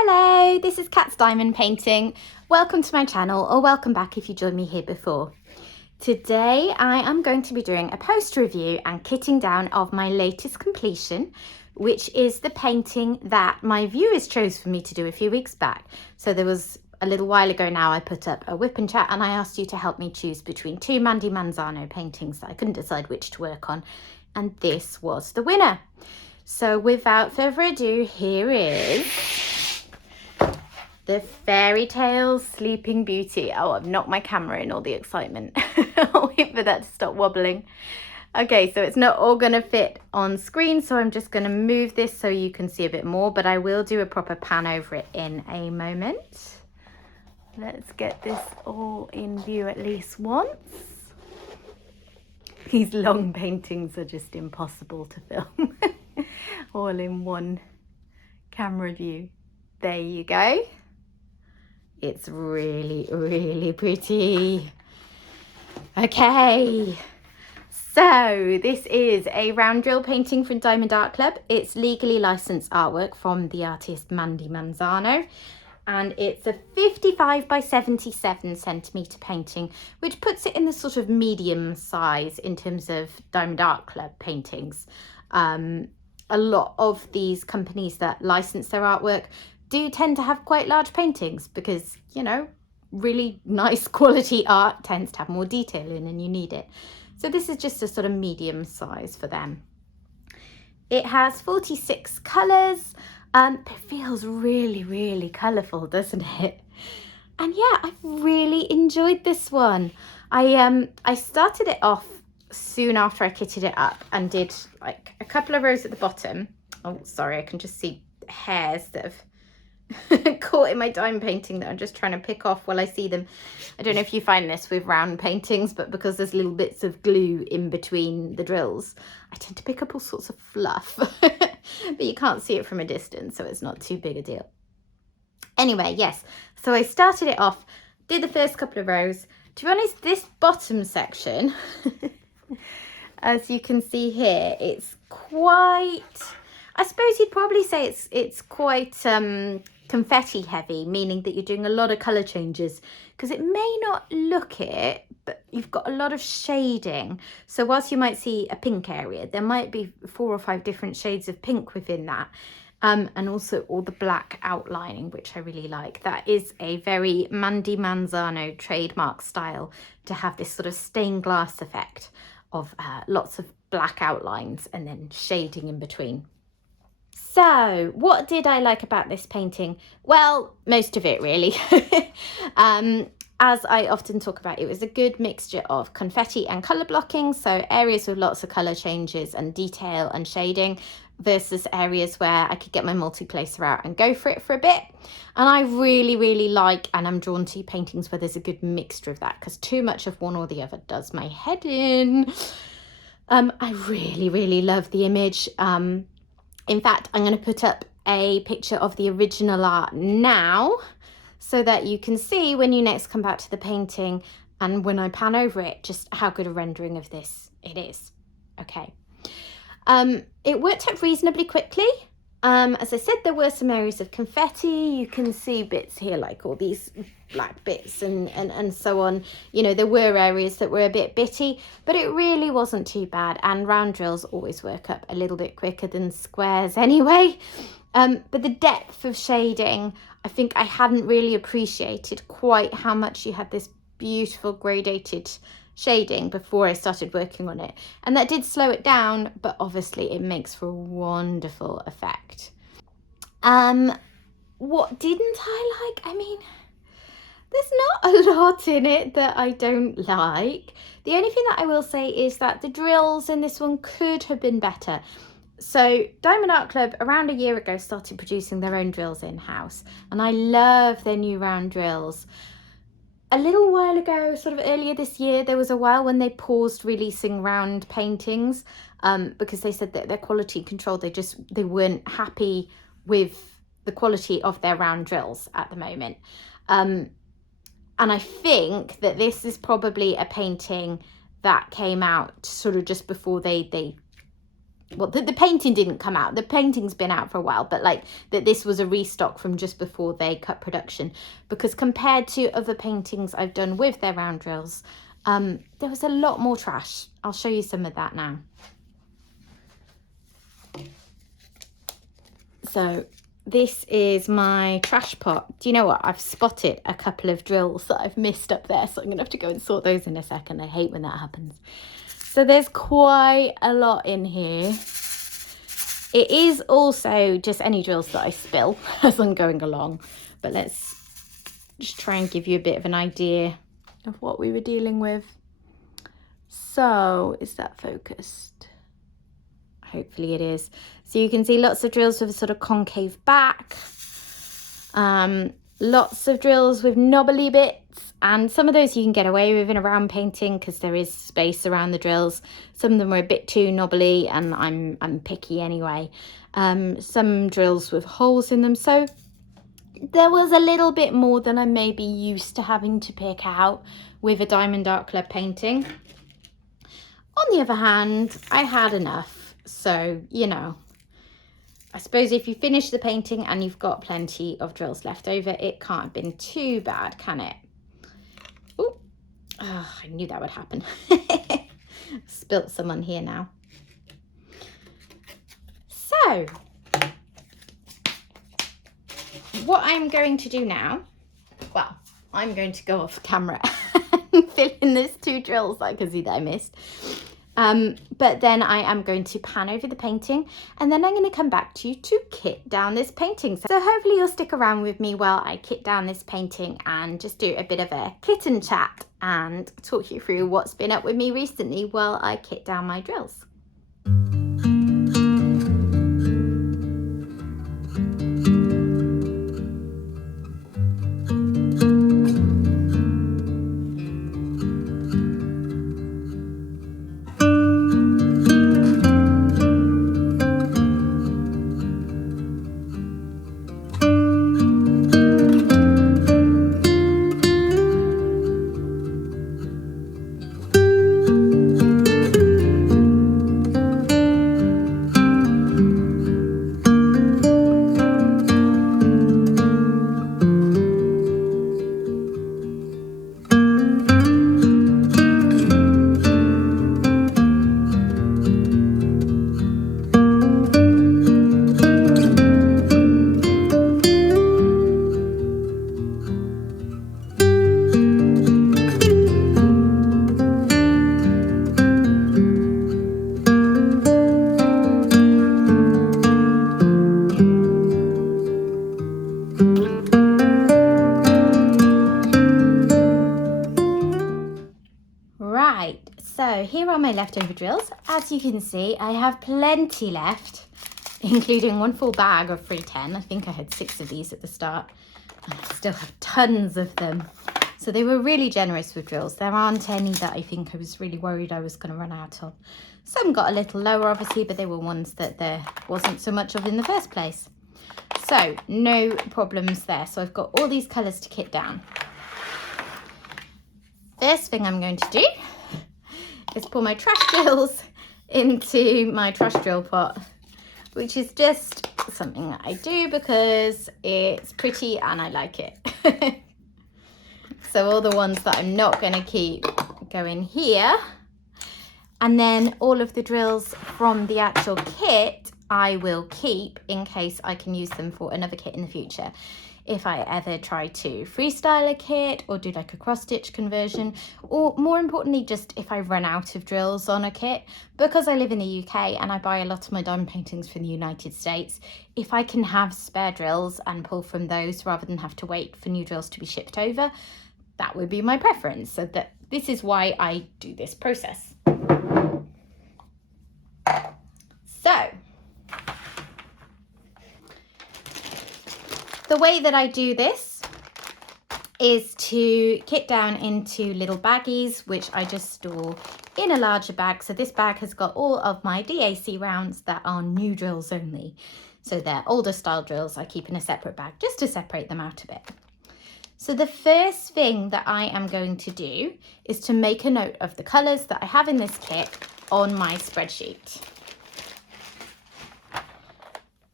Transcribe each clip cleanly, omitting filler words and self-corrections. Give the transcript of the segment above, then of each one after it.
Hello, this is Kat's Diamond Painting. Welcome to my channel, or welcome back if you joined me here before. Today I am going to be doing a post review and kitting down of my latest completion, which is the painting that my viewers chose for me to do a few weeks back. So there was a little while ago now I put up a whip and chat and I asked you to help me choose between two Mandie Manzano paintings that I couldn't decide which to work on, and this was the winner. So without further ado, here is the Fairy Tale Sleeping Beauty. Oh, I've knocked my camera in all the excitement. I'll wait for that to stop wobbling. Okay, so it's not all gonna fit on screen, so I'm just gonna move this so you can see a bit more, but I will do a proper pan over it in a moment. Let's get this all in view at least once. These long paintings are just impossible to film all in one camera view. There you go. It's really, really pretty. Okay, so this is a round drill painting from Diamond Art Club. It's legally licensed artwork from the artist Mandie Manzano, and it's a 55 by 77 centimetre painting, which puts it in the sort of medium size in terms of Diamond Art Club paintings. A lot of these companies that license their artwork do tend to have quite large paintings because, you know, really nice quality art tends to have more detail in and you need it. So this is just a sort of medium size for them. It has 46 colours. It feels really, really colourful, doesn't it? And yeah, I've really enjoyed this one. I started it off soon after I kitted it up and did like a couple of rows at the bottom. Oh, sorry, I can just see hairs that have caught in my diamond painting that I'm just trying to pick off while I see them. I don't know if you find this with round paintings, but because there's little bits of glue in between the drills, I tend to pick up all sorts of fluff. But you can't see it from a distance, so it's not too big a deal. Anyway, yes, so I started it off, did the first couple of rows. To be honest, this bottom section, as you can see here, it's quite, I suppose you'd probably say it's quite confetti heavy, meaning that you're doing a lot of colour changes, because it may not look it, but you've got a lot of shading. So whilst you might see a pink area, there might be 4 or 5 different shades of pink within that. And also all the black outlining, which I really like. That is a very Mandie Manzano trademark style, to have this sort of stained glass effect of lots of black outlines and then shading in between. So what did I like about this painting? Well, most of it really. As I often talk about, it was a good mixture of confetti and colour blocking, so areas with lots of colour changes and detail and shading, versus areas where I could get my multi-placer out and go for it for a bit. And I really, really like, and I'm drawn to paintings where there's a good mixture of that, because too much of one or the other does my head in. I really, really love the image. In fact, I'm going to put up a picture of the original art now, so that you can see when you next come back to the painting and when I pan over it, just how good a rendering of this it is. Okay. It worked out reasonably quickly. As I said, there were some areas of confetti. You can see bits here, like all these black bits and so on. You know, there were areas that were a bit bitty, but it really wasn't too bad. And round drills always work up a little bit quicker than squares anyway. But the depth of shading, I think I hadn't really appreciated quite how much you had this beautiful gradated shading before I started working on it, and that did slow it down, but obviously it makes for a wonderful effect. What didn't I like? I mean, there's not a lot in it that I don't like. The only thing that I will say is that the drills in this one could have been better. So Diamond Art Club around a year ago started producing their own drills in-house, and I love their new round drills. A little while ago, sort of earlier this year, there was a while when they paused releasing round paintings because they said that their quality control, they weren't happy with the quality of their round drills at the moment. And I think that this is probably a painting that came out sort of just before they well, the painting didn't come out. The painting's been out for a while, but like that this was a restock from just before they cut production, because compared to other paintings I've done with their round drills, there was a lot more trash. I'll show you some of that now. So this is my trash pot. Do you know what? I've spotted a couple of drills that I've missed up there, so I'm gonna have to go and sort those in a second. I hate when that happens. So there's quite a lot in here. It is also just any drills that I spill as I'm going along, but let's just try and give you a bit of an idea of what we were dealing with. So is that focused? Hopefully it is. So you can see lots of drills with a sort of concave back, lots of drills with knobbly bits, and some of those you can get away with in a round painting because there is space around the drills. Some of them are a bit too knobbly, and I'm picky anyway. Some drills with holes in them, so there was a little bit more than I'm maybe used to having to pick out with a Diamond Art Club painting. On the other hand, I had enough, so you know, I suppose if you finish the painting and you've got plenty of drills left over, it can't have been too bad, can it? Oh, I knew that would happen. Spilt some on here now. So, what I'm going to do now, well, I'm going to go off camera and fill in these 2 drills that I can see that I missed. But then I am going to pan over the painting, and then I'm going to come back to you to kit down this painting. So hopefully you'll stick around with me while I kit down this painting and just do a bit of a kitten chat and talk you through what's been up with me recently while I kit down my drills. Right, so here are my leftover drills. As you can see, I have plenty left, including 1 full bag of 310. I think I had 6 of these at the start, and I still have tons of them. So they were really generous with drills. There aren't any that I think I was really worried I was going to run out of. Some got a little lower, obviously, but they were ones that there wasn't so much of in the first place. So no problems there. So I've got all these colours to kit down. First thing I'm going to do is pour my trash drills into my trash drill pot, which is just something that I do because it's pretty and I like it. So all the ones that I'm not going to keep go in here, and then all of the drills from the actual kit I will keep in case I can use them for another kit in the future. If I ever try to freestyle a kit or do like a cross stitch conversion, or more importantly, just if I run out of drills on a kit, because I live in the UK and I buy a lot of my diamond paintings from the United States, if I can have spare drills and pull from those rather than have to wait for new drills to be shipped over, that would be my preference. So that this is why I do this process. So, the way that I do this is to kit down into little baggies, which I just store in a larger bag. So this bag has got all of my DAC rounds that are new drills only. So they're older style drills I keep in a separate bag just to separate them out a bit. So the first thing that I am going to do is to make a note of the colours that I have in this kit on my spreadsheet.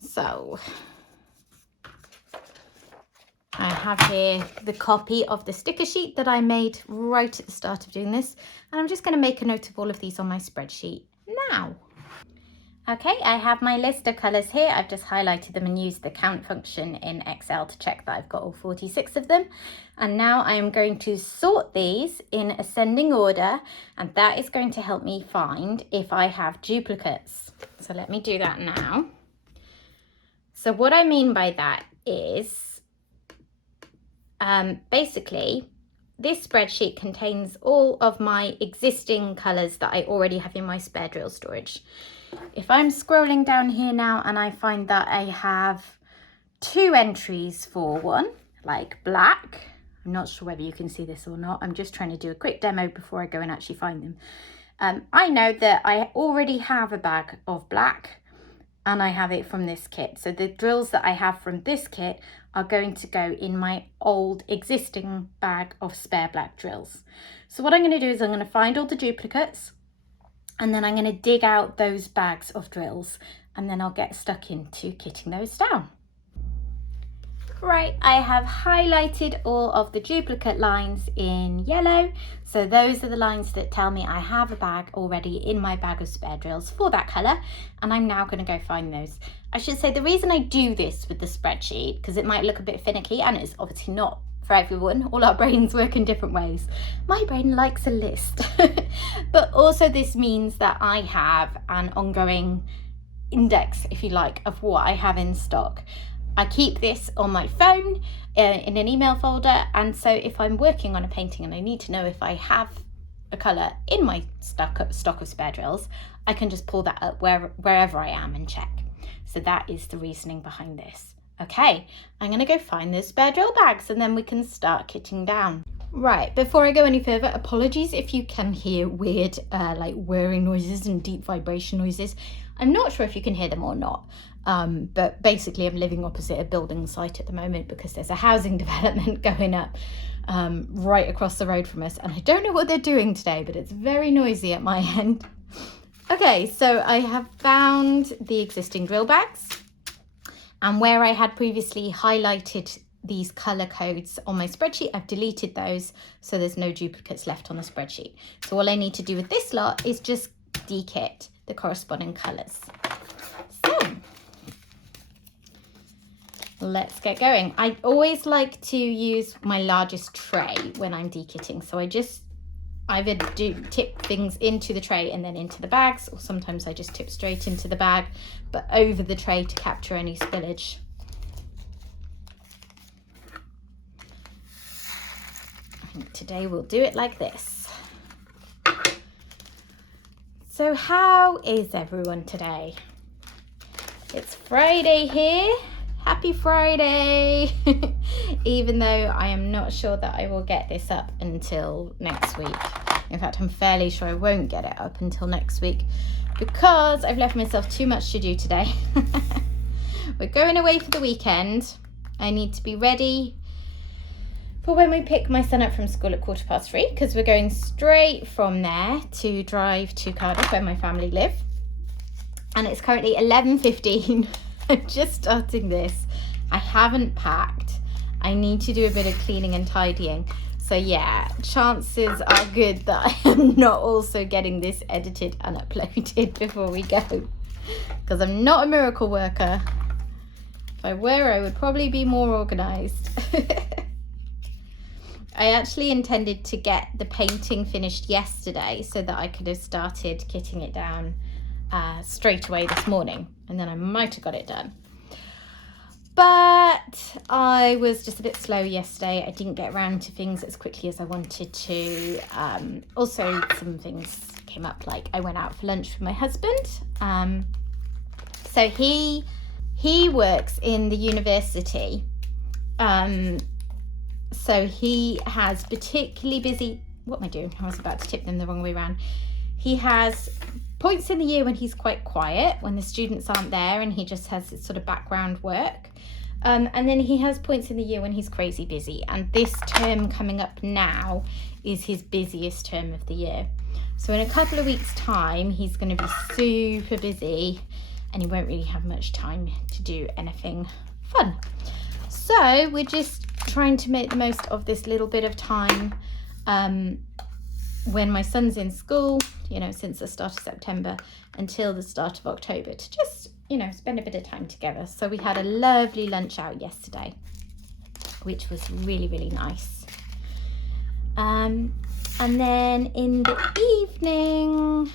So I have here the copy of the sticker sheet that I made right at the start of doing this. And I'm just going to make a note of all of these on my spreadsheet now. Okay, I have my list of colours here. I've just highlighted them and used the count function in Excel to check that I've got all 46 of them. And now I am going to sort these in ascending order, and that is going to help me find if I have duplicates. So let me do that now. So what I mean by that is basically this spreadsheet contains all of my existing colours that I already have in my spare drill storage. If I'm scrolling down here now and I find that I have 2 entries for one, like black, I'm not sure whether you can see this or not, I'm just trying to do a quick demo before I go and actually find them. I know that I already have a bag of black and I have it from this kit. So the drills that I have from this kit are going to go in my old existing bag of spare black drills. So what I'm going to do is I'm going to find all the duplicates, and then I'm going to dig out those bags of drills, and then I'll get stuck into kitting those down. Right, I have highlighted all of the duplicate lines in yellow. So those are the lines that tell me I have a bag already in my bag of spare drills for that colour, and I'm now going to go find those. I should say the reason I do this with the spreadsheet, because it might look a bit finicky, and it's obviously not for everyone, all our brains work in different ways. My brain likes a list. But also this means that I have an ongoing index, if you like, of what I have in stock. I keep this on my phone in an email folder, and so if I'm working on a painting and I need to know if I have a colour in my stock of spare drills, I can just pull that up wherever I am and check. So that is the reasoning behind this. Okay, I'm going to go find those spare drill bags and then we can start kitting down. Right, before I go any further, apologies if you can hear weird like whirring noises and deep vibration noises. I'm not sure if you can hear them or not, but basically I'm living opposite a building site at the moment because there's a housing development going up right across the road from us, and I don't know what they're doing today, but it's very noisy at my end. Okay, so I have found the existing drill bags. And where I had previously highlighted these colour codes on my spreadsheet, I've deleted those so there's no duplicates left on the spreadsheet. So all I need to do with this lot is just dekit the corresponding colours. So let's get going. I always like to use my largest tray when I'm dekitting. So I just either tip things into the tray and then into the bags, or sometimes I just tip straight into the bag but over the tray to capture any spillage. I think today we'll do it like this. So how is everyone today? It's Friday here. Happy Friday! Even though I am not sure that I will get this up until next week. In fact, I'm fairly sure I won't get it up until next week because I've left myself too much to do today. We're going away for the weekend. I need to be ready for when we pick my son up from school at 3:15 because we're going straight from there to drive to Cardiff where my family live. And it's currently 11:15. I'm just starting this. I haven't packed. I need to do a bit of cleaning and tidying. So yeah, chances are good that I am not also getting this edited and uploaded before we go. Because I'm not a miracle worker. If I were, I would probably be more organised. I actually intended to get the painting finished yesterday so that I could have started kitting it down straight away this morning, and then I might have got it done. But I was just a bit slow yesterday. I didn't get around to things as quickly as I wanted to. Also, some things came up, like I went out for lunch with my husband. So he works in the university. So he has particularly busy... What am I doing? I was about to tip them the wrong way around. He has points in the year when he's quite quiet, when the students aren't there and he just has sort of background work. And then he has points in the year when he's crazy busy. And this term coming up now is his busiest term of the year. So in a couple of weeks' time, he's going to be super busy and you won't really have much time to do anything fun. So we're just trying to make the most of this little bit of time when my son's in school, you know, since the start of September until the start of October, to just, you know, spend a bit of time together. So we had a lovely lunch out yesterday, which was really, really nice. And then in the evening,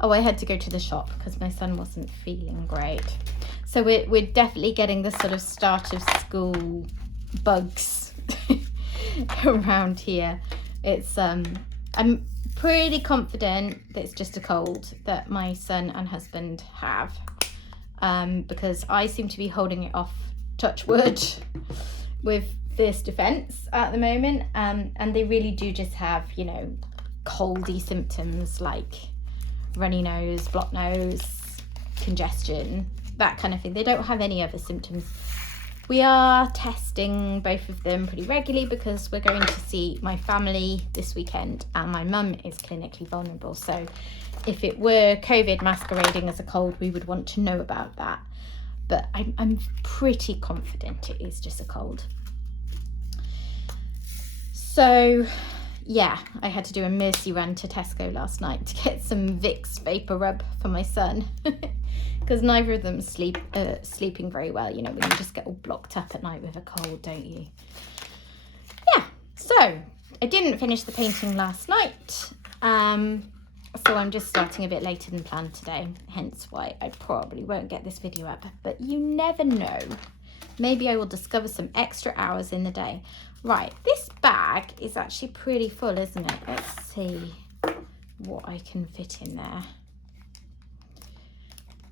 I had to go to the shop because my son wasn't feeling great. So we're definitely getting the sort of start of school bugs around here. It's I'm pretty confident that it's just a cold that my son and husband have, because I seem to be holding it off, touch wood, with fierce defense at the moment, and they really do just have, you know, coldy symptoms like runny nose, blocked nose, congestion, that kind of thing. They don't have any other symptoms. We are testing both of them pretty regularly because we're going to see my family this weekend, and my mum is clinically vulnerable. So if it were COVID masquerading as a cold, we would want to know about that. But I'm pretty confident it is just a cold. So yeah, I had to do a mercy run to Tesco last night to get some Vicks Vapor Rub for my son. Because neither of them sleeping very well. You know, when you just get all blocked up at night with a cold, don't you? Yeah, so I didn't finish the painting last night. So I'm just starting a bit later than planned today, hence why I probably won't get this video up. But you never know. Maybe I will discover some extra hours in the day. Right, this bag is actually pretty full, isn't it? Let's see what I can fit in there.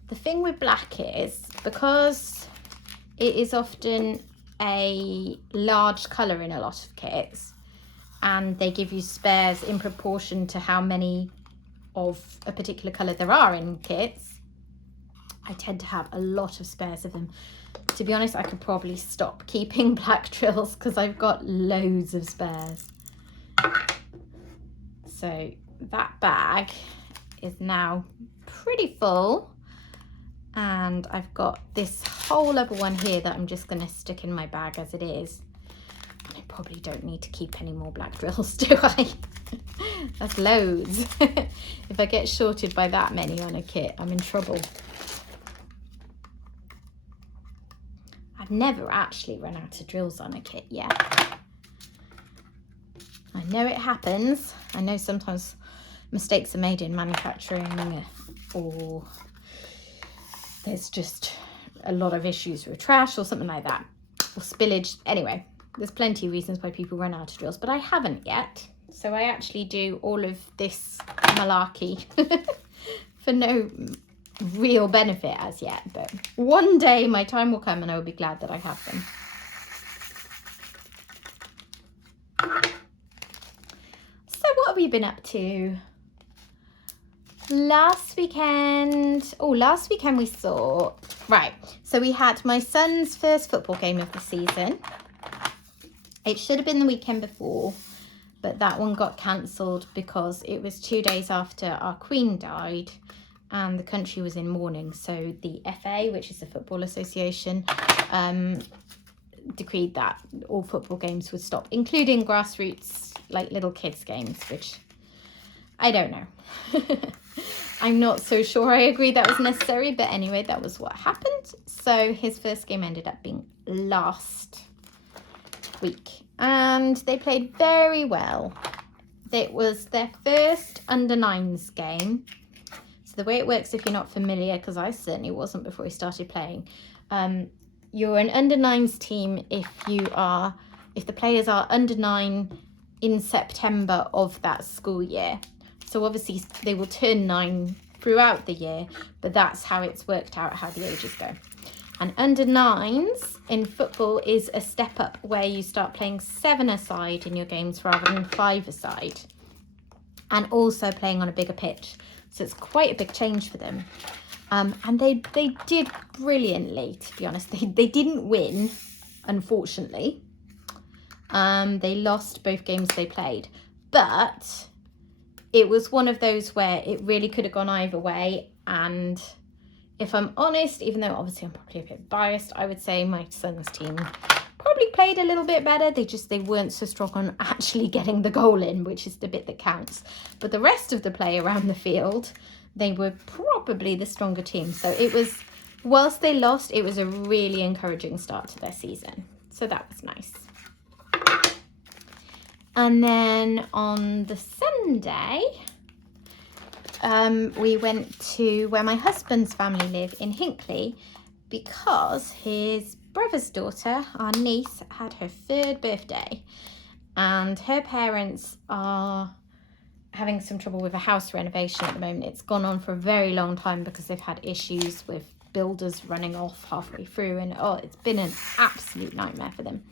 The thing with black is, because it is often a large colour in a lot of kits, and they give you spares in proportion to how many of a particular colour there are in kits, I tend to have a lot of spares of them. To be honest, I could probably stop keeping black drills because I've got loads of spares. So that bag is now pretty full. And I've got this whole other one here that I'm just going to stick in my bag as it is. And I probably don't need to keep any more black drills, do I? That's loads. If I get shorted by that many on a kit, I'm in trouble. I've never actually run out of drills on a kit yet. I know it happens. I know sometimes mistakes are made in manufacturing, or there's just a lot of issues with trash or something like that, or spillage. Anyway, there's plenty of reasons why people run out of drills, but I haven't yet. So I actually do all of this malarkey for no real benefit as yet. But one day my time will come and I will be glad that I have them. So what have you been up to? Last weekend we saw, right, so we had my son's first football game of the season. It should have been the weekend before, but that one got cancelled because it was 2 days after our Queen died and the country was in mourning. So the FA, which is the Football Association, decreed that all football games would stop, including grassroots, like little kids games, which I don't know. I'm not so sure I agree that was necessary, but anyway, that was what happened. So his first game ended up being last week, and they played very well. It was their first under-9s game. So the way it works, if you're not familiar, because I certainly wasn't before we started playing, you're an under-9s team if the players are under 9 in September of that school year. So obviously they will turn 9 throughout the year, but that's how it's worked out, how the ages go. And under 9s in football is a step up where you start playing 7-a-side in your games rather than 5-a-side, and also playing on a bigger pitch. So it's quite a big change for them. And they did brilliantly, to be honest. They didn't win, unfortunately. They lost both games they played, but it was one of those where it really could have gone either way, and if I'm honest, even though obviously I'm probably a bit biased, I would say my son's team probably played a little bit better. They weren't so strong on actually getting the goal in, which is the bit that counts. But the rest of the play around the field, they were probably the stronger team. So it was, whilst they lost, it was a really encouraging start to their season. So that was nice. And then on the Sunday, we went to where my husband's family live in Hinckley, because his brother's daughter, our niece, had her 3rd birthday, and her parents are having some trouble with a house renovation at the moment. It's gone on for a very long time because they've had issues with builders running off halfway through, and it's been an absolute nightmare for them.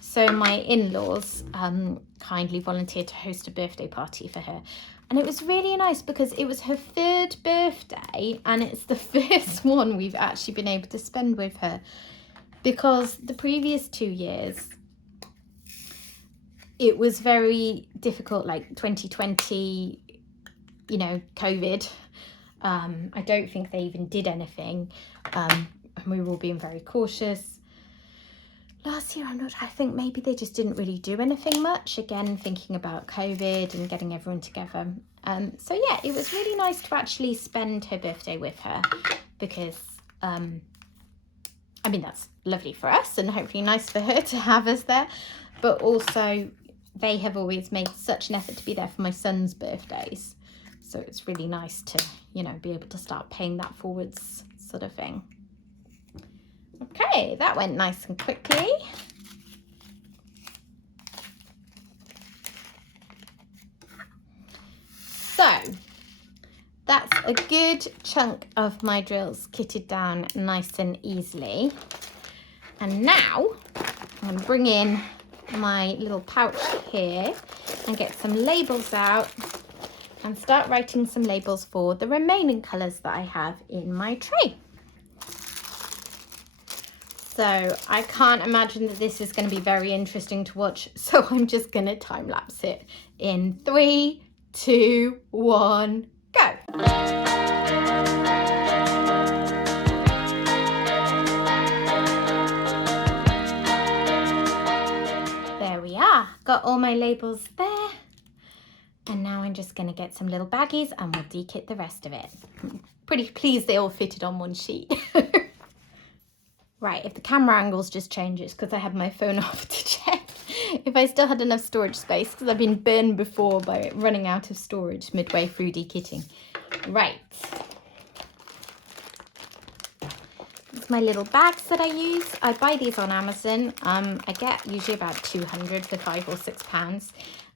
So my in-laws kindly volunteered to host a birthday party for her. And it was really nice because it was her 3rd birthday, and it's the first one we've actually been able to spend with her, because the previous 2 years, it was very difficult, like 2020, you know, COVID. I don't think they even did anything. And we were all being very cautious. Last year, I think maybe they just didn't really do anything much. Again, thinking about COVID and getting everyone together. So yeah, it was really nice to actually spend her birthday with her, because, I mean, that's lovely for us and hopefully nice for her to have us there. But also, they have always made such an effort to be there for my son's birthdays. So it's really nice to, you know, be able to start paying that forwards, sort of thing. Okay, that went nice and quickly. So that's a good chunk of my drills kitted down nice and easily. And now I'm going to bring in my little pouch here and get some labels out and start writing some labels for the remaining colours that I have in my tray. So I can't imagine that this is going to be very interesting to watch, so I'm just going to time lapse it in 3, 2, 1, go. There we are, got all my labels there. And now I'm just going to get some little baggies and we'll dekit the rest of it. I'm pretty pleased they all fitted on one sheet. Right, if the camera angles just change, it's because I had my phone off to check if I still had enough storage space, because I've been burned before by running out of storage midway through dekitting. Right. It's my little bags that I use. I buy these on Amazon. I get usually about 200 for £5 or £6.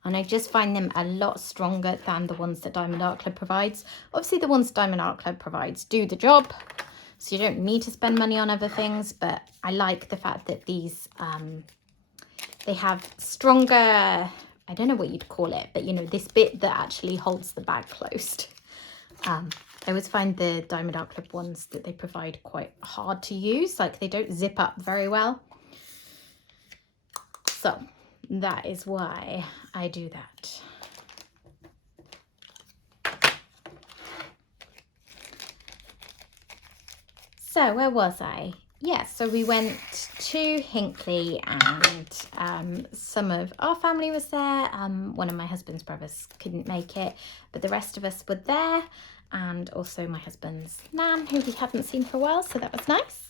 And I just find them a lot stronger than the ones that Diamond Art Club provides. Obviously, the ones Diamond Art Club provides do the job, so you don't need to spend money on other things, but I like the fact that these, they have stronger, I don't know what you'd call it, but you know, this bit that actually holds the bag closed. I always find the Diamond Art Club ones that they provide quite hard to use, like they don't zip up very well. So that is why I do that. So where was I? Yeah, so we went to Hinckley, and some of our family was there. One of my husband's brothers couldn't make it, but the rest of us were there, and also my husband's nan, who we hadn't seen for a while, so that was nice.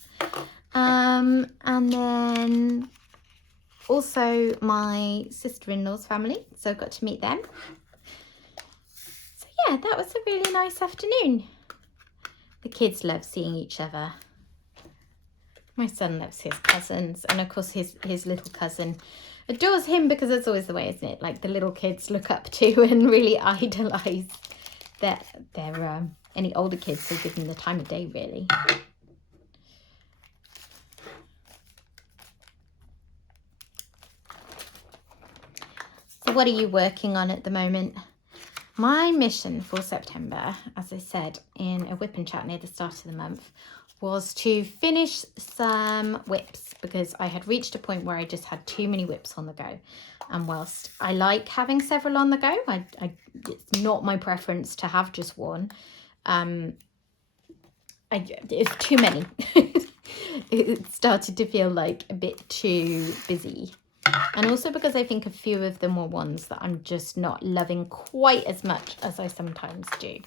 And then also my sister-in-law's family, so I got to meet them. So yeah, that was a really nice afternoon. The kids love seeing each other. My son loves his cousins, and of course his little cousin adores him, because that's always the way, isn't it? Like the little kids look up to and really idolise their any older kids who give them the time of day, really. So what are you working on at the moment? My mission for September, as I said in a whip and chat near the start of the month, was to finish some whips, because I had reached a point where I just had too many whips on the go. And whilst I like having several on the go, it's not my preference to have just one. it's too many. It started to feel like a bit too busy. And also because I think a few of them were ones that I'm just not loving quite as much as I sometimes do.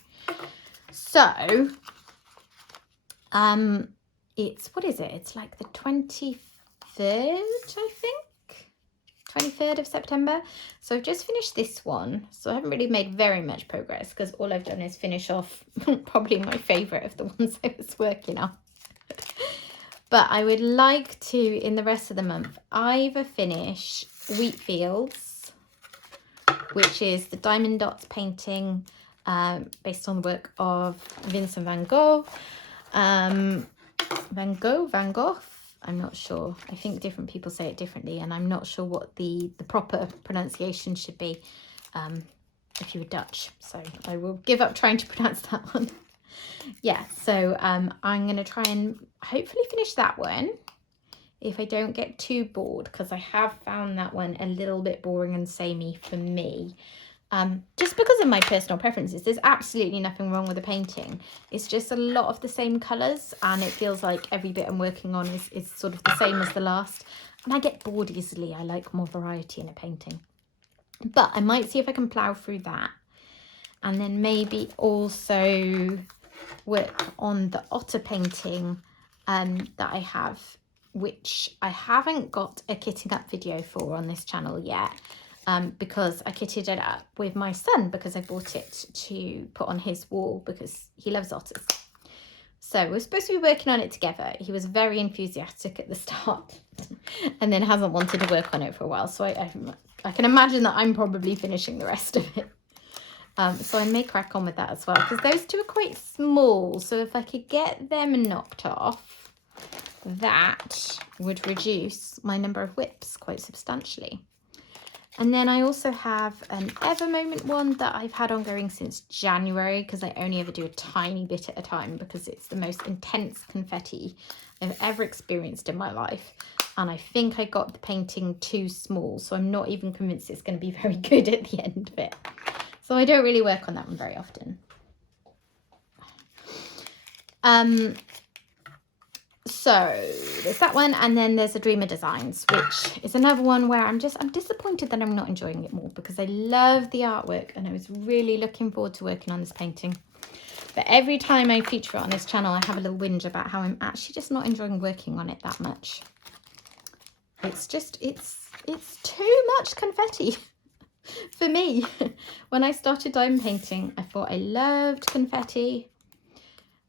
So, it's, what is it? It's like the 23rd, I think. 23rd of September. So I've just finished this one. So I haven't really made very much progress because all I've done is finish off probably my favourite of the ones I was working on. But I would like to, in the rest of the month, either finish Wheat Fields, which is the Diamond Dots painting based on the work of Vincent van Gogh. Van Gogh? I'm not sure. I think different people say it differently, and I'm not sure what the proper pronunciation should be if you were Dutch. So I will give up trying to pronounce that one. Yeah, so I'm going to try and hopefully finish that one if I don't get too bored, because I have found that one a little bit boring and samey for me. Just because of my personal preferences. There's absolutely nothing wrong with the painting. It's just a lot of the same colours, and it feels like every bit I'm working on is sort of the same as the last. And I get bored easily. I like more variety in a painting. But I might see if I can plough through that. And then maybe also work on the otter painting that I have, which I haven't got a kitting up video for on this channel yet, because I kitted it up with my son because I bought it to put on his wall because he loves otters. So we're supposed to be working on it together. He was very enthusiastic at the start and then hasn't wanted to work on it for a while. So I can imagine that I'm probably finishing the rest of it. So I may crack on with that as well, because those two are quite small. So if I could get them knocked off, that would reduce my number of whips quite substantially. And then I also have an Ever Moment one that I've had ongoing since January, because I only ever do a tiny bit at a time because it's the most intense confetti I've ever experienced in my life. And I think I got the painting too small, so I'm not even convinced it's going to be very good at the end of it. So I don't really work on that one very often. So there's that one, and then there's the Dreamer Designs, which is another one where I'm disappointed that I'm not enjoying it more, because I love the artwork and I was really looking forward to working on this painting. But every time I feature it on this channel, I have a little whinge about how I'm actually just not enjoying working on it that much. It's just, it's too much confetti. For me, when I started diamond painting, I thought I loved confetti,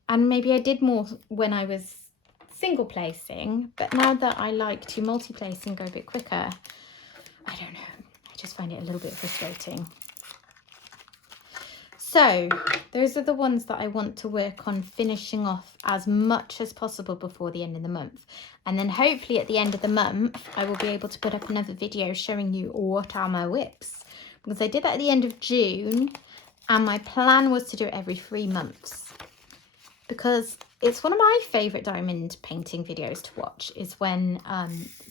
and maybe I did more when I was single placing, but now that I like to multi-place and go a bit quicker, I don't know, I just find it a little bit frustrating. So those are the ones that I want to work on finishing off as much as possible before the end of the month. And then hopefully at the end of the month, I will be able to put up another video showing you what are my whips. Because I did that at the end of June, and my plan was to do it every 3 months. Because it's one of my favourite diamond painting videos to watch, is when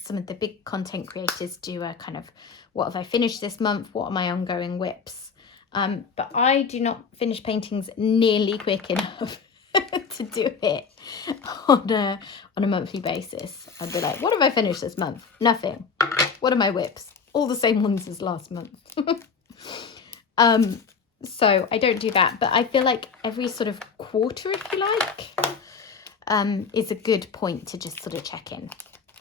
some of the big content creators do a kind of, what have I finished this month? What are my ongoing whips? But I do not finish paintings nearly quick enough to do it on a monthly basis. I'd be like, what have I finished this month? Nothing. What are my whips? All the same ones as last month. So I don't do that, but I feel like every sort of quarter, if you like, is a good point to just sort of check in.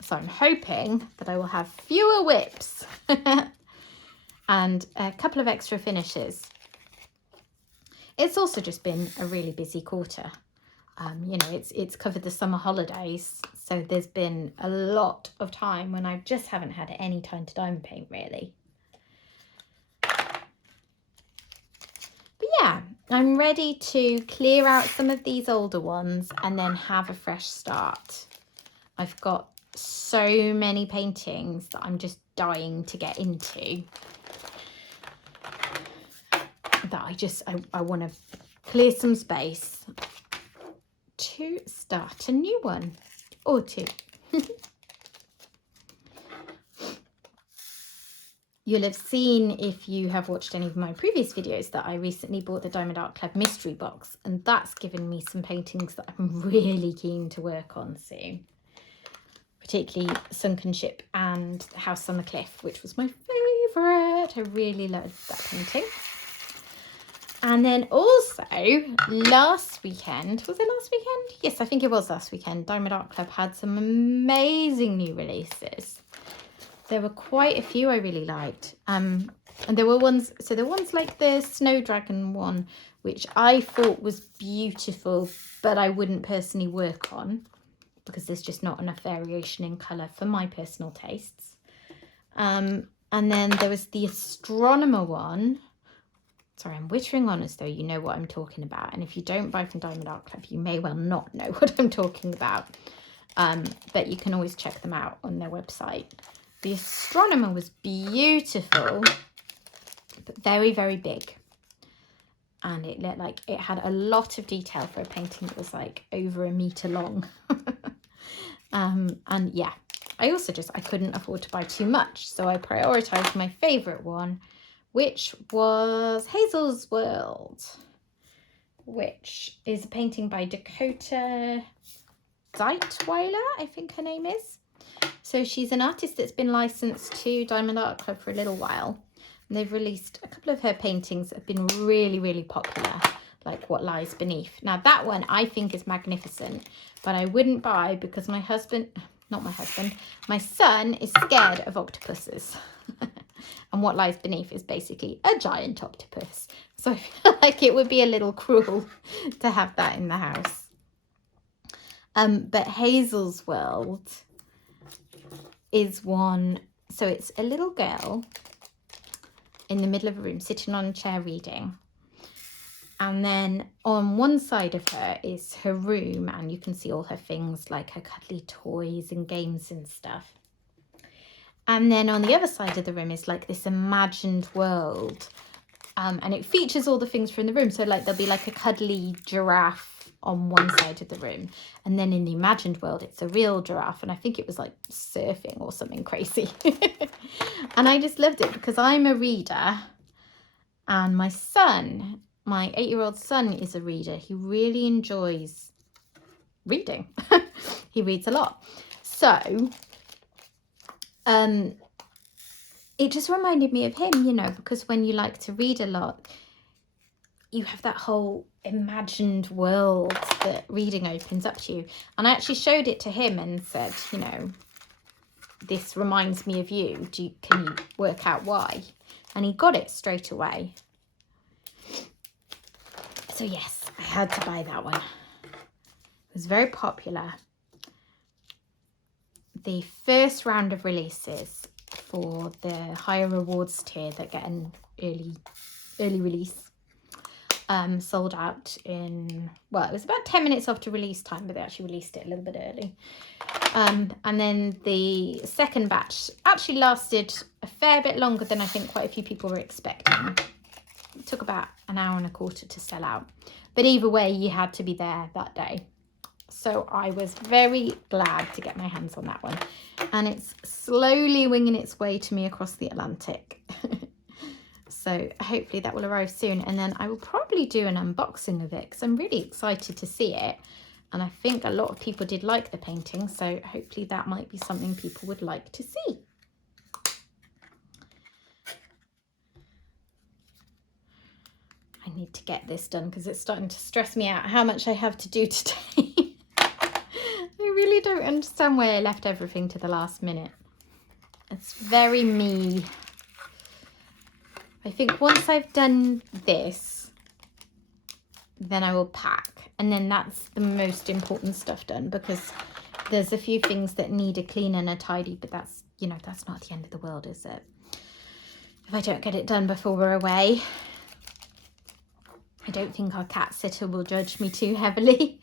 So I'm hoping that I will have fewer whips and a couple of extra finishes. It's also just been a really busy quarter. You know, it's covered the summer holidays, so there's been a lot of time when I just haven't had any time to diamond paint, really. But yeah, I'm ready to clear out some of these older ones and then have a fresh start. I've got so many paintings that I'm just dying to get into, that I want to clear some space to start a new one or two. You'll have seen, if you have watched any of my previous videos, that I recently bought the Diamond Art Club mystery box, and that's given me some paintings that I'm really keen to work on soon, particularly Sunken Ship and House on the Cliff, which was my favourite. I really loved that painting. And then also last weekend, was it last weekend? Yes, I think it was last weekend. Diamond Art Club had some amazing new releases. There were quite a few I really liked. And there were ones, so the ones like the Snow Dragon one, which I thought was beautiful, but I wouldn't personally work on because there's just not enough variation in colour for my personal tastes. And then there was the Astronomer one. Sorry, I'm whittering on as though you know what I'm talking about. And if you don't buy from Diamond Art Club, you may well not know what I'm talking about. But you can always check them out on their website. The Astronomer was beautiful, but very, very big. And it looked like it had a lot of detail for a painting that was like over a metre long. And yeah, I couldn't afford to buy too much. So I prioritised my favourite one, which was Hazel's World, which is a painting by Dakota Zeitweiler, I think her name is. So she's an artist that's been licensed to Diamond Art Club for a little while. And they've released a couple of her paintings that have been really, really popular, like What Lies Beneath. Now that one I think is magnificent, but I wouldn't buy because my son is scared of octopuses. And What Lies Beneath is basically a giant octopus. So I feel like it would be a little cruel to have that in the house. But Hazel's World is one, so it's a little girl in the middle of a room sitting on a chair reading. And then on one side of her is her room, and you can see all her things like her cuddly toys and games and stuff. And then on the other side of the room is like this imagined world. And it features all the things from the room. So like there'll be like a cuddly giraffe on one side of the room. And then in the imagined world, it's a real giraffe. And I think it was like surfing or something crazy. And I just loved it because I'm a reader. And my son, my 8-year-old son, is a reader. He really enjoys reading. He reads a lot. So it just reminded me of him, you know, because when you like to read a lot, you have that whole imagined world that reading opens up to you. And I actually showed it to him and said, you know, this reminds me of you. Can you work out why? And he got it straight away. So yes, I had to buy that one. It was very popular. The first round of releases for the higher rewards tier that get an early release sold out in, well, it was about 10 minutes after release time, but they actually released it a little bit early. And then the second batch actually lasted a fair bit longer than I think quite a few people were expecting. It took about an hour and a quarter to sell out. But either way, you had to be there that day. So I was very glad to get my hands on that one. And it's slowly winging its way to me across the Atlantic. So hopefully that will arrive soon. And then I will probably do an unboxing of it because I'm really excited to see it. And I think a lot of people did like the painting. So hopefully that might be something people would like to see. I need to get this done because it's starting to stress me out how much I have to do today. I really don't understand why I left everything to the last minute. It's very me. I think once I've done this, then I will pack. And then that's the most important stuff done because there's a few things that need a clean and a tidy, but that's, you know, that's not the end of the world, is it? If I don't get it done before we're away. I don't think our cat sitter will judge me too heavily.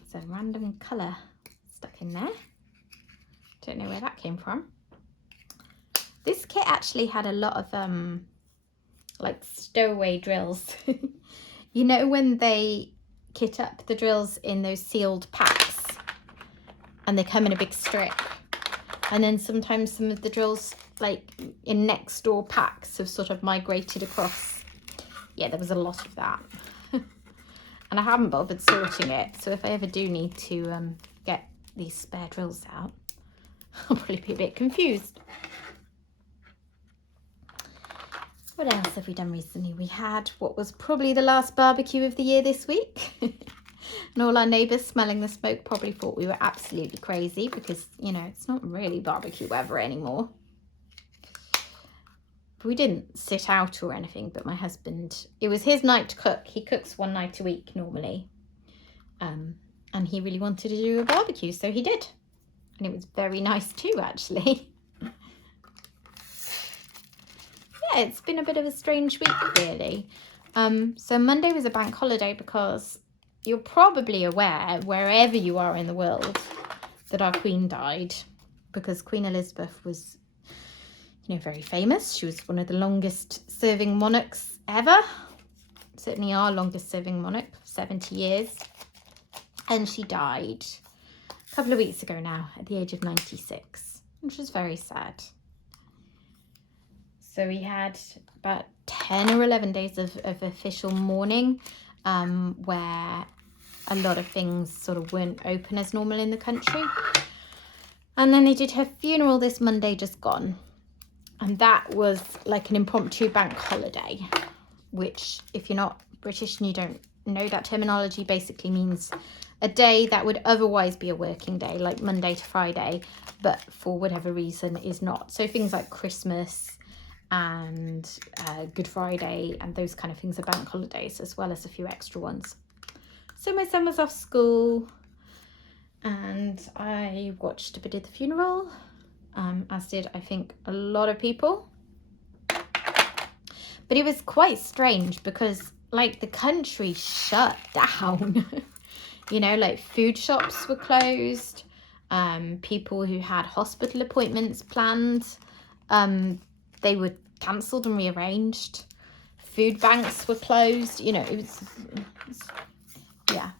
It's a random colour stuck in there. Don't know where that came from. This kit actually had a lot of like stowaway drills. You know when they kit up the drills in those sealed packs and they come in a big strip? And then sometimes some of the drills, like in next door packs, have sort of migrated across. Yeah, there was a lot of that. And I haven't bothered sorting it. So if I ever do need to get these spare drills out, I'll probably be a bit confused. What else have we done recently? We had what was probably the last barbecue of the year this week. And all our neighbours smelling the smoke probably thought we were absolutely crazy because, you know, it's not really barbecue weather anymore. But we didn't sit out or anything, but my husband, it was his night to cook. He cooks one night a week normally. And he really wanted to do a barbecue, so he did. And it was very nice too, actually. Yeah, it's been a bit of a strange week, really. So Monday was a bank holiday because you're probably aware, wherever you are in the world, that our Queen died, because Queen Elizabeth was, you know, very famous. She was one of the longest serving monarchs ever. Certainly our longest serving monarch, 70 years. And she died a couple of weeks ago now at the age of 96, which was very sad. So we had about 10 or 11 days of official mourning, where a lot of things sort of weren't open as normal in the country. And then they did her funeral this Monday just gone. And that was like an impromptu bank holiday, which if you're not British and you don't know that terminology, basically means a day that would otherwise be a working day, like Monday to Friday, but for whatever reason is not. So things like Christmas and Good Friday and those kind of things are bank holidays, as well as a few extra ones. So my son was off school and I watched a bit of the funeral, as did I think a lot of people. But it was quite strange because like the country shut down. You know, like food shops were closed. People who had hospital appointments planned, they were cancelled and rearranged. Food banks were closed. You know, it was yeah,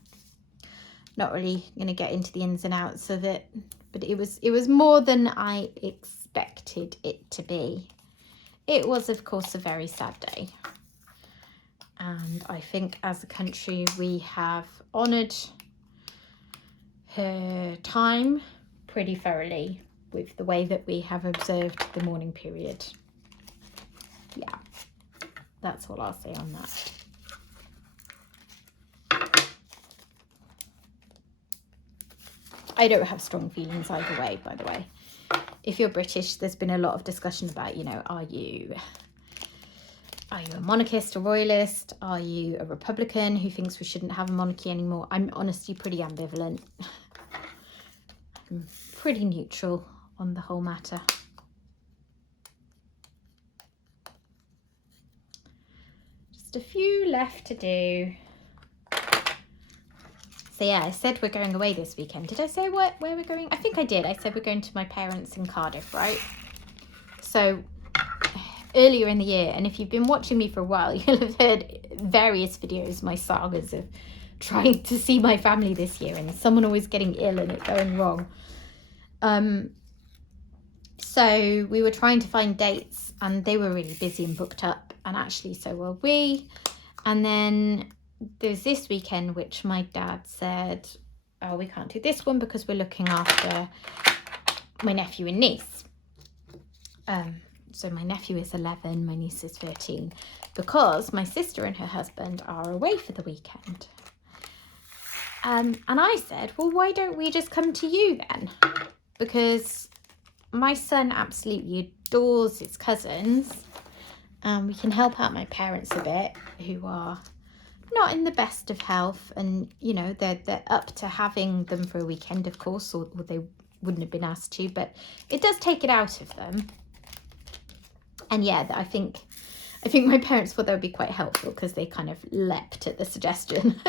not really going to get into the ins and outs of it, but it was more than I expected it to be. It was, of course, a very sad day. And I think as a country, we have honoured her time pretty thoroughly with the way that we have observed the mourning period. Yeah, that's all I'll say on that. I don't have strong feelings either way, by the way. If you're British, there's been a lot of discussion about, you know, are you a monarchist or royalist? Are you a Republican who thinks we shouldn't have a monarchy anymore? I'm honestly pretty ambivalent. I'm pretty neutral on the whole matter. Just a few left to do. So yeah, I said we're going away this weekend. Did I say where we're going? I think I did. I said we're going to my parents in Cardiff, right? So earlier in the year, and if you've been watching me for a while, you'll have heard various videos, my sagas of trying to see my family this year and someone always getting ill and it going wrong. So we were trying to find dates and they were really busy and booked up, and actually so were we. And then there's this weekend which my dad said, oh, we can't do this one because we're looking after my nephew and niece. So my nephew is 11, my niece is 13, because my sister and her husband are away for the weekend. And I said, well, why don't we just come to you then? Because my son absolutely adores his cousins. We can help out my parents a bit, who are not in the best of health, and you know they're up to having them for a weekend, of course, or they wouldn't have been asked to, but it does take it out of them. And yeah, I think my parents thought that would be quite helpful because they kind of leapt at the suggestion.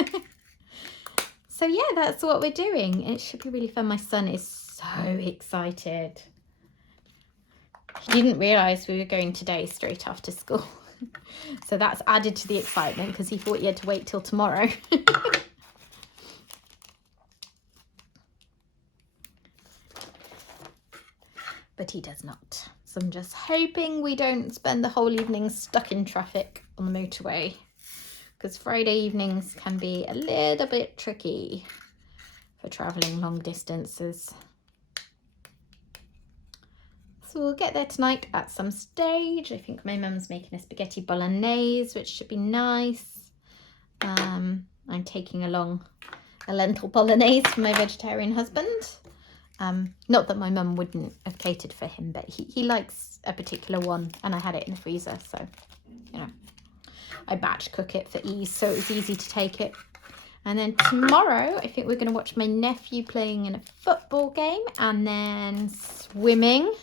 So yeah, that's what we're doing. It should be really fun. My son is so excited. He didn't realise we were going today straight after school. So that's added to the excitement because he thought he had to wait till tomorrow. but he does not. So I'm just hoping we don't spend the whole evening stuck in traffic on the motorway, because Friday evenings can be a little bit tricky for travelling long distances. So we'll get there tonight at some stage. I think my mum's making a spaghetti bolognese, which should be nice. I'm taking along a lentil bolognese for my vegetarian husband. Not that my mum wouldn't have catered for him, but he likes a particular one, and I had it in the freezer, so, you know, I batch cook it for ease, so it was easy to take it. And then tomorrow, I think we're going to watch my nephew playing in a football game, and then swimming.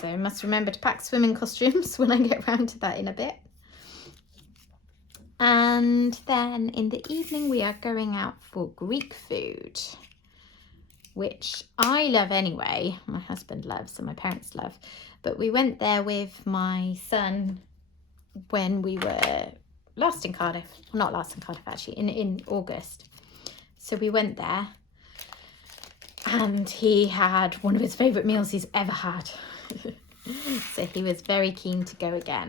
So I must remember to pack swimming costumes when I get around to that in a bit. And then in the evening, we are going out for Greek food, which I love anyway. My husband loves and my parents love. But we went there with my son when we were last in Cardiff. Not last in Cardiff, actually, in August. So we went there, and he had one of his favourite meals he's ever had. So he was very keen to go again.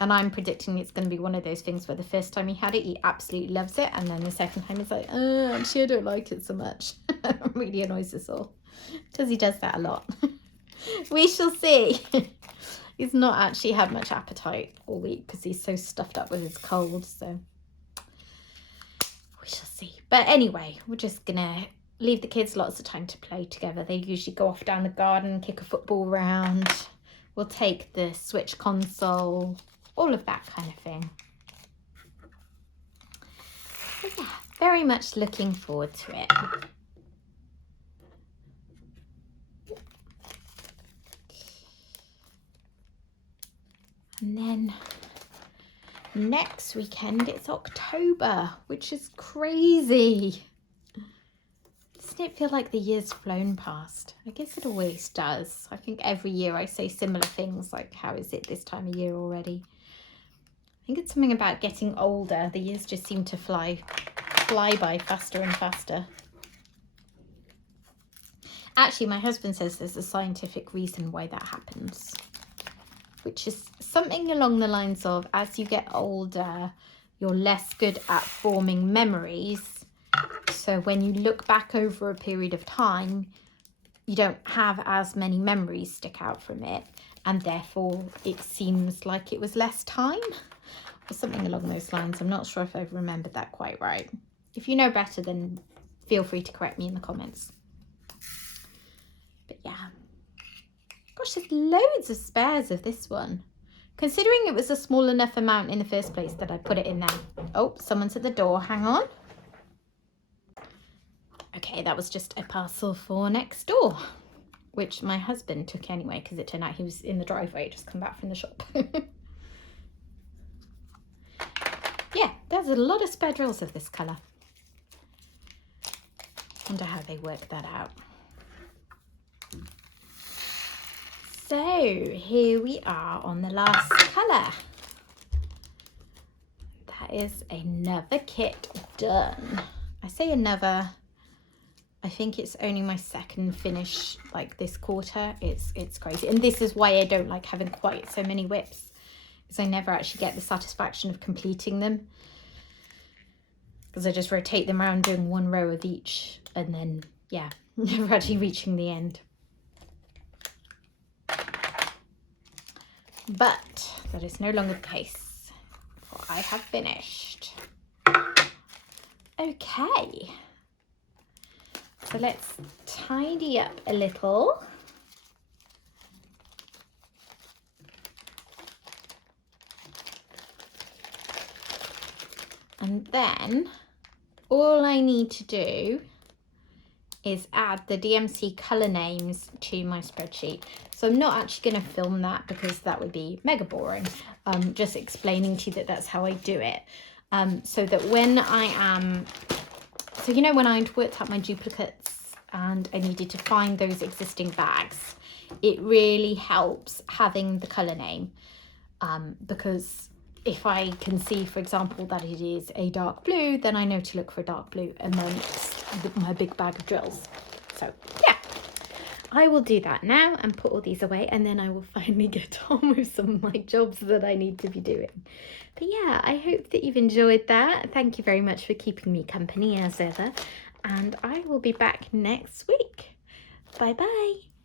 And I'm predicting it's going to be one of those things where the first time he had it, he absolutely loves it. And then the second time he's like, actually, I don't like it so much. It really annoys us all, because he does that a lot. We shall see. He's not actually had much appetite all week because he's so stuffed up with his cold. So we shall see. But anyway, we're just going to leave the kids lots of time to play together. They usually go off down the garden, kick a football round. We'll take the Switch console, all of that kind of thing. But yeah, very much looking forward to it. And then next weekend it's October, which is crazy. Doesn't it feel like the year's flown past? I guess it always does. I think every year I say similar things like, how is it this time of year already? I think it's something about getting older. The years just seem to fly by faster and faster. Actually, my husband says there's a scientific reason why that happens, which is something along the lines of, as you get older, you're less good at forming memories. So when you look back over a period of time, you don't have as many memories stick out from it, and therefore it seems like it was less time, or something along those lines. I'm not sure if I've remembered that quite right. If you know better, then feel free to correct me in the comments. But yeah. Gosh, there's loads of spares of this one. Considering it was a small enough amount in the first place that I put it in there. Oh, someone's at the door. Hang on. Okay, that was just a parcel for next door, which my husband took anyway, because it turned out he was in the driveway, just come back from the shop. Yeah, there's a lot of spare drills of this colour. Wonder how they work that out. So here we are on the last colour. That is another kit done. I say another, I think it's only my second finish like this quarter. It's crazy. And this is why I don't like having quite so many whips, because I never actually get the satisfaction of completing them. Because I just rotate them around doing one row of each, and then, yeah, never actually reaching the end. But that is no longer the case, for I have finished. Okay, so let's tidy up a little. And then all I need to do is add the DMC colour names to my spreadsheet. So I'm not actually going to film that because that would be mega boring. Just explaining to you that that's how I do it. So that when I am, so you know when I'd worked out my duplicates and I needed to find those existing bags, it really helps having the colour name, because if I can see, for example, that it is a dark blue, then I know to look for a dark blue amongst my big bag of drills. So yeah, I will do that now and put all these away, and then I will finally get on with some of my jobs that I need to be doing. But yeah, I hope that you've enjoyed that. Thank you very much for keeping me company as ever, and I will be back next week. Bye bye.